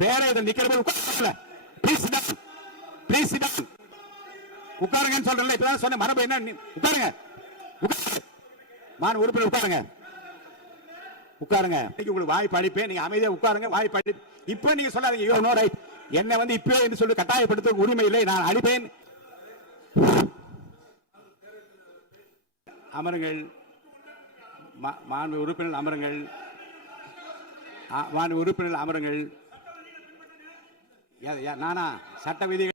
பேரவையில் நிக்கிறவங்க உட்காருங்க. உட்காருங்கன்னு சொல்றேன். இப்பதான் சொன்ன மரபு என்ன? உட்காருங்க. மாநில உறுப்பினர் உட்காருங்க. உட்காருங்க. உங்களுக்கு வாய்ப்பு அளிப்பேன். நீங்க அமைதியா உட்காருங்க. வாய்ப்பு அளி. இப்ப நீங்க சொல்லாதீங்க யூ நோ ரைட். என்ன வந்து இப்பவே என்று சொல்லி கட்டாயப்படுத்த உரிமை இல்லை. நான் அளிப்பேன். அமருங்கள். மாண்பு உறுப்பினர் அமருங்கள். மாண்பு உறுப்பினர் அமருங்கள். நானா சட்ட விதிகள்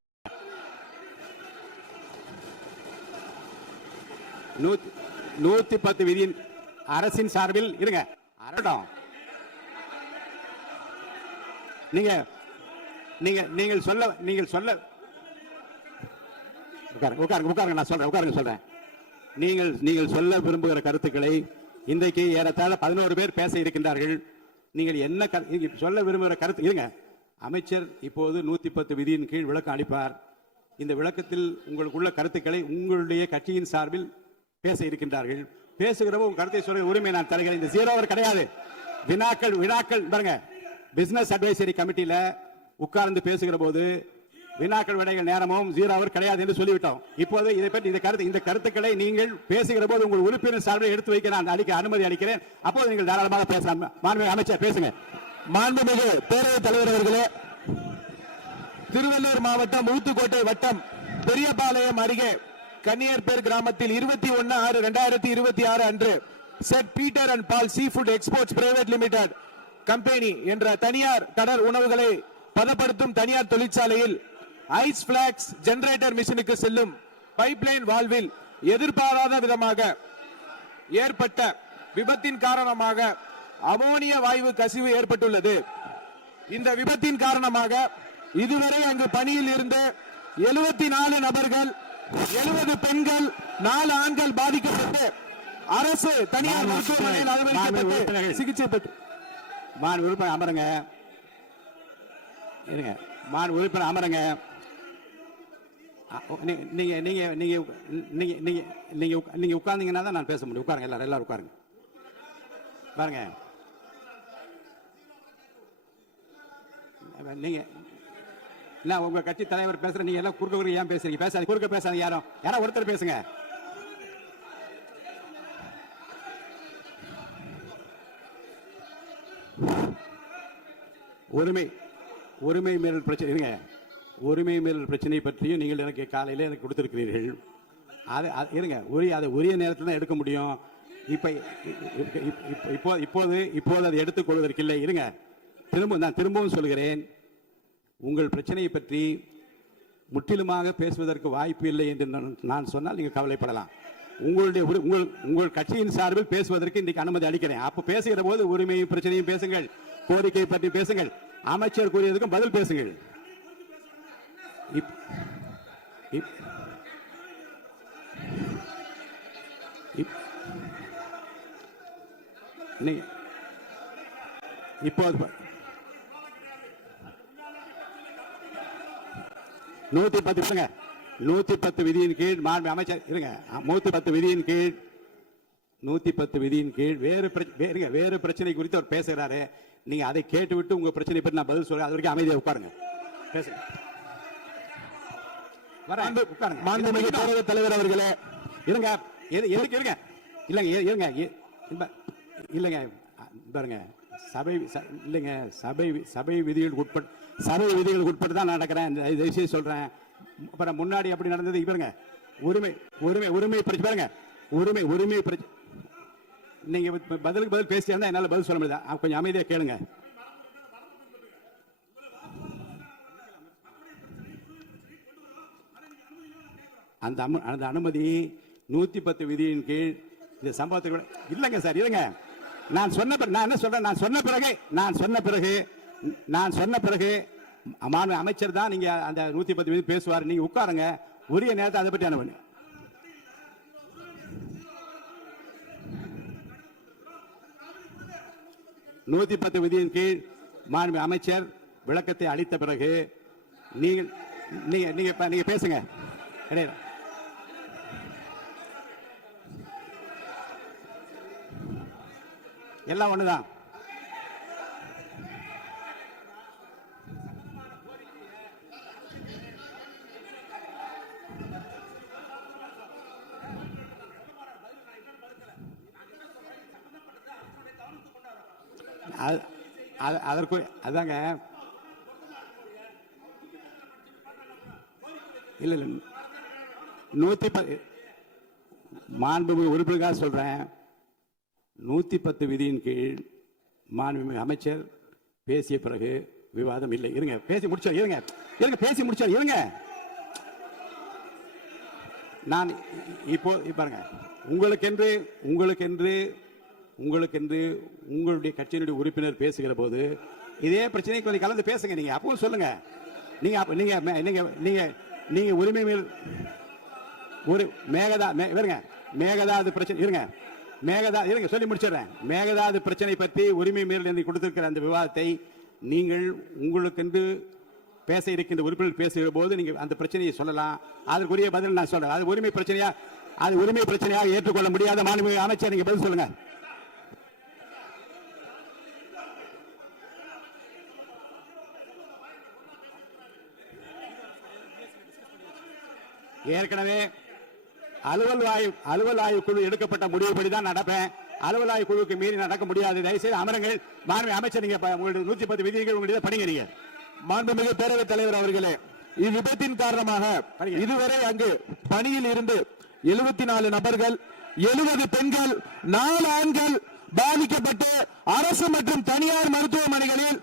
110 விதியின் அரசின் சார்பில் இருங்க. அரட்டும். நீங்கள் சொல்ல உட்காருங்க. நான் சொல்றேன். உட்காருங்க சொல்றேன். நீங்கள் சொல்ல விரும்புகிற கருத்துக்களை இன்றைக்கு ஏறத்தாழ 11 பேர் பேச இருக்கின்றார்கள். நீங்கள் என்ன சொல்ல விரும்புகிற கருத்து இருங்க. அமைச்சர் இப்போது 110 விதியின் கீழ் விளக்கம் அளிப்பார். இந்த விளக்கத்தில் உங்களுக்குள்ள கருத்துக்களை உங்களுடைய கட்சியின் சார்பில் பேச இருக்கின்றார்கள். பேசுகிறப்ப உங்க கருத்தை சொல்ற உரிமை நான் தருகிறேன். இந்த 0 அவர் கிடையாது. வினாக்கள் பாருங்க. பிசினஸ் அட்வைசரி கமிட்டியில உட்கார்ந்து பேசுகிற போது வினாக்கள் விடைகள் நேரமும் 0 அவர் கிடையாது என்று சொல்லிவிட்டோம். இப்போது இதை பற்றி இந்த கருத்துக்களை நீங்கள் பேசுகிற போது உங்கள் உறுப்பினர் சார்பில் எடுத்து வைக்க நான் அனுமதி அளிக்கிறேன். அப்போது நீங்கள் தாராளமாக பேசலாம். மாண்புமிகு அமைச்சர் பேசுங்க. மாண்புமிகு பேரவைத் தலைவர் அவர்களே, திருவள்ளூர் மாவட்டம் ஊத்துக்கோட்டை வட்டம் பெரியபாளையம் அருகே கன்னியர்பேர் கிராமத்தில் 21/6/2026 அன்று St Peter and Paul sea food exports private limited company என்ற தனியார் கடல் உணவுகளை பதப்படுத்தும் தனியார் தொழிற்சாலையில் ஐஸ் பிளாக்ஸ் ஜெனரேட்டர் மிஷினுக்கு செல்லும் பைப்லைன் வால்வில் எதிர்பாராத விதமாக ஏற்பட்ட விபத்தின் காரணமாக அமோனியா வாயு கசிவு ஏற்பட்டுள்ளது. இந்த விபத்தின் காரணமாக இதுவரை அங்கு பணியில் இருந்த 74 நபர்கள், 70 பெண்கள், 4 ஆண்கள் பாதிக்கப்பட்டு அரசு தனியார் மருத்துவமனையில் அனுமதிக்கப்பட்டு சிகிச்சை பெற்று உறுப்பினர் அமருங்க. இருங்க. உறுப்பினர் அமருங்க. நீங்க உட்கார்ந்தீங்கன்னா தான் நான் பேச முடியும். உட்காருங்க. எல்லாரும் உட்காருங்க. பாருங்க. நீங்க உங்க கட்சி தலைவர் பேசுற, நீங்க எல்லாம் குறுக்க ஏன் பேசுறீங்க? பேசாது. குறுக்க பேசாதீங்க. யாரோ ஒருத்தர் பேசுங்க. உரிமை மீறல் பிரச்சனை இருங்க. உரிமை மீறல் பிரச்சனை பற்றியும் நீங்கள் எனக்கு காலையில எனக்கு கொடுத்திருக்கிறீர்கள். இருங்க. உரிய நேரத்தில் தான் எடுக்க முடியும். இப்போது அதை எடுத்துக் கொள்வதற்கில்லை. இருங்க. நான் திரும்பவும் சொல்கிறேன். உங்கள் பிரச்சனையை பற்றி முற்றிலுமாக பேசுவதற்கு வாய்ப்பு இல்லை என்று நான் சொன்னால் நீங்கள் கவலைப்படலாம். உங்கள் கட்சியின் சார்பில் பேசுவதற்கு இன்றைக்கு அனுமதி அளிக்கிறேன். அப்ப பேசுகிற போது உரிமையும் பிரச்சனையும் பேசுங்கள். கோரிக்கை பற்றி பேசுங்கள். அமைச்சர் கூறியதுக்கும் பதில் பேசுங்கள். இப்போது 110 விதியின் கீழ் அமைச்சர் இருங்க. 110 விதியின் கீழ் 110 விதியின் கீழ் வேறு பிரச்சனை குறித்து அவர் பேசுகிறாரு. நீங்க அதை கேட்டுவிட்டு உங்க பிரச்சனை பற்றி நான் பதில் சொல்றேன். அது வரைக்கும் அமைதியாக உட்காருங்க. பேசுங்க. மாண்புமிகு பேரவைத் தலைவர் அவர்களே, இருங்க. எதுக்கு இருங்க? இல்லங்க இல்லங்க பாருங்க. சபை விதிகளுக்கு உட்பட்டு தான் நடக்கிறேன். தயவுசெய்து சொல்றேன். அப்புறம் முன்னாடி அப்படி நடந்தது. பாருங்க. உரிமை பிரச்சனை பாருங்க. உரிமை பிரச்சனை. நீங்க பதிலுக்கு பதில் பேசியா இருந்தா என்னால பதில் சொல்ல முடியாது. கொஞ்சம் அமைதியா கேளுங்க. அந்த அனுமதி 110 விதியின் கீழ் இந்த சம்பவத்தை இல்லங்க சார். இருங்க. நான் என்ன சொல்றேன்? நான் சொன்ன பிறகு அமைச்சர் தான் நீங்க அந்த 110 விதி பேசுவார். நீங்க உட்காருங்க. உரிய நேரத்தை அதை பற்றி அனுமதி. நூத்தி 10 விதியின் கீழ் மாண்புமிகு அமைச்சர் விளக்கத்தை அளித்த பிறகு நீங்க பேசுங்க. எல்லாம் ஒண்ணுதான். அதற்கு அதாங்க இல்ல 110 மாண்புமிகு உறுப்பினராக சொல்றேன். 110 விதியின் கீழ் மாண்புமிகு அமைச்சர் பேசிய பிறகு விவாதம் இல்லை. இருங்க பேசி முடிச்சார். இருங்க பேசி முடிச்சார். இருங்க நான் இப்போ பாருங்க, உங்களுக்கென்று உங்களுடைய கட்சியினுடைய உறுப்பினர் பேசுகிற போது இதே பிரச்சனைக்கு கொஞ்சம் கலந்து பேசுங்க. நீங்க அப்போ சொல்லுங்க. நீங்க உரிமை மேல் ஒரு மேகதாது பிரச்சனை இருங்க சொல்லி முடிச்சிடுறேன். மேகதாது பிரச்சனை பற்றி உரிமை மீறல் கொடுத்திருக்கிற அந்த விவாதத்தை நீங்கள் உங்களுக்கென்று பேச இருக்கின்ற உறுப்பினர் பேசுகிற போது நீங்க அந்த பிரச்சனையை சொல்லலாம். அதற்குரிய பதில் நான் சொல்றேன். அது உரிமை பிரச்சனையாக ஏற்றுக்கொள்ள முடியாத மாண்புமிகு அமைச்சர், நீங்க பதில் சொல்லுங்க. ஏற்கனவே அலுவல் ஆய்வு குழு எடுக்கப்பட்ட முடிவுபடிதான் நடப்பேன். அலுவல் ஆய்வு குழுவுக்கு மீறி நடக்க முடியாது. தயவுசெய்து அமருங்கள். மாண்புமிகு அமைச்சர், நீங்க உங்களுடைய 110 விதிகள் உங்களுடைய படிங்க. மாண்புமிகு பேரவைத் தலைவர் அவர்களே, இவ்விபத்தின் காரணமாக இதுவரை அங்கு பணியில் இருந்து 74 நபர்கள், 70 பெண்கள், 4 ஆண்கள் பாதிக்கப்பட்டு அரசு மற்றும் தனியார் மருத்துவமனைகளில்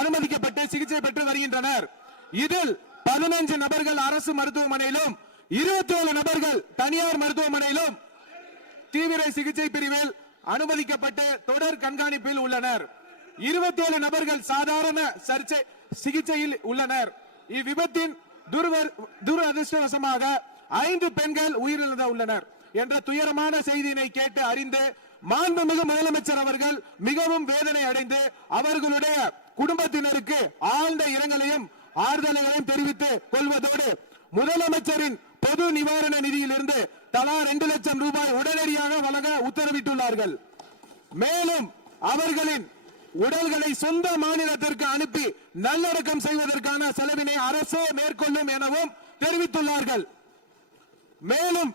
அனுமதிக்கப்பட்டு சிகிச்சை பெற்று வருகின்றனர். இதில் 15 நபர்கள் அரசு மருத்துவமனையிலும் 27 நபர்கள் தனியார் மருத்துவமனையிலும் தீவிர சிகிச்சை பிரிவில் அனுமதிக்கப்பட்டு தொடர் கண்காணிப்பில் உள்ளனர். 27 நபர்கள் சாதாரண சிகிச்சையில் உள்ளனர். இவ்விபத்தின் துரதிருஷ்டவசமாக 5 பெண்கள் உயிரிழந்த உள்ளனர் என்ற துயரமான செய்தியினை கேட்டு அறிந்து மாண்புமிகு முதலமைச்சர் அவர்கள் மிகவும் வேதனை அடைந்து அவர்களுடைய குடும்பத்தினருக்கு ஆழ்ந்த இரங்கலையும் ஆறுதல்களையும் தெரிவித்துக் கொள்வதோடு முதலமைச்சரின் பொது நிவாரண நிதியிலிருந்து தலா 2 லட்சம் ரூபாய் உடனடியாக வழங்க உத்தரவிட்டுள்ளார்கள். மேலும் அவர்களின் உடல்களை சொந்த மாநிலத்திற்கு அனுப்பி நல்லடக்கம் செய்வதற்கான செலவினை அரசே மேற்கொள்ளும் எனவும் தெரிவித்துள்ளார்கள். மேலும்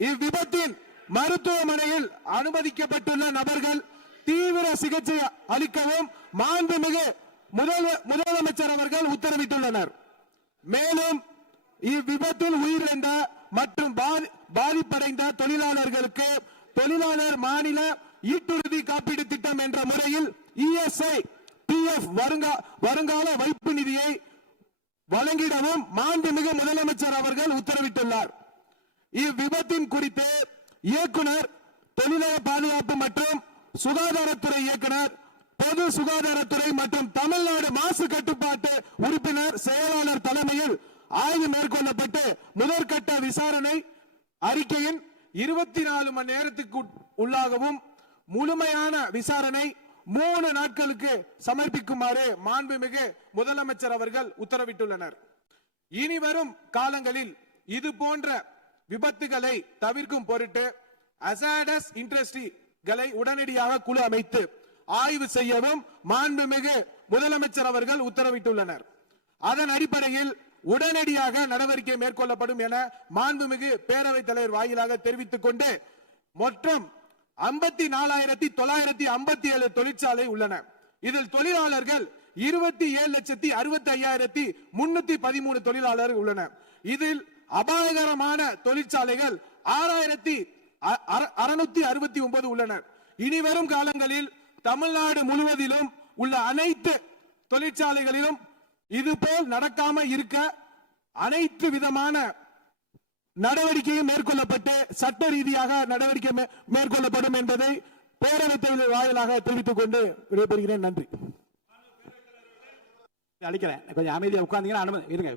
இவ்விபத்தின் மருத்துவமனையில் அனுமதிக்கப்பட்டுள்ள நபர்கள் தீவிர சிகிச்சை அளிக்கவும் மாண்புமிகு முதலமைச்சர் அவர்கள் உத்தரவிட்டுள்ளனர். மேலும் இவ்விபத்தில் உயிரிழந்த மற்றும் பாதிப்படைந்த தொழிலாளர்களுக்கு தொழிலாளர் மாநில ஈட்டுறுதி காப்பீடு திட்டம் என்ற முறையில் ESI PF வருங்கால வைப்பு நிதியை வழங்கிடவும் மாண்புமிகு முதலமைச்சர் அவர்கள் உத்தரவிட்டுள்ளார். இவ்விபத்தின் குறித்து இயக்குனர், தொழிலாளர் பாதுகாப்பு மற்றும் சுகாதாரத்துறை இயக்குனர், பொது சுகாதாரத்துறை மற்றும் தமிழ்நாடு மாசு கட்டுப்பாட்டு உறுப்பினர் செயலாளர் தலைமையில் ஆய்வு மேற்கொள்ளப்பட்டு முதற்கட்ட விசாரணை அறிக்கையின் 24 மணி நேரத்துக்கு உள்ளாகவும் முழுமையான விசாரணை 3 நாட்களுக்கு சமர்ப்பிக்குமாறு மாண்புமிகு முதலமைச்சர் அவர்கள் உத்தரவிட்டுள்ளனர். இனி வரும் காலங்களில் இது போன்ற விபத்துகளை தவிர்க்கும் பொருட்டு அசாடஸ் இண்டஸ்ட்ரிகளை உடனடியாக குழு அமைத்து ஆய்வு செய்யவும் மாண்புமிகு முதலமைச்சர் அவர்கள் உத்தரவிட்டுள்ளனர். அதன் அடிப்படையில் உடனடியாக நடவடிக்கை மேற்கொள்ளப்படும் என மாண்புமிகு பேரவைத் தலைவர் வாயிலாக தெரிவித்துக் கொண்டு மொத்தம் 54,957 தொழிற்சாலை உள்ளன. இதில் தொழிலாளர்கள் 27,65,313 தொழிலாளர்கள் உள்ளனர். இதில் அபாயகரமான தொழிற்சாலைகள் 6,669 உள்ளனர். இனி வரும் காலங்களில் தமிழ்நாடு முழுவதிலும் உள்ள அனைத்து தொழிற்சாலைகளிலும் இதுபோல் நடக்காம இருக்க அனைத்து விதமான நடவடிக்கையும் மேற்கொள்ளப்பட்டு சட்ட ரீதியாக நடவடிக்கை மேற்கொள்ளப்படும் என்பதை பேரவைத் தலைவர் வாயிலாக தெரிவித்துக் கொண்டு விடைபெறுகிறேன். நன்றி. அளிக்கிறேன். கொஞ்சம் அமைதியா உட்கார்ந்தீங்கன்னா இருங்க.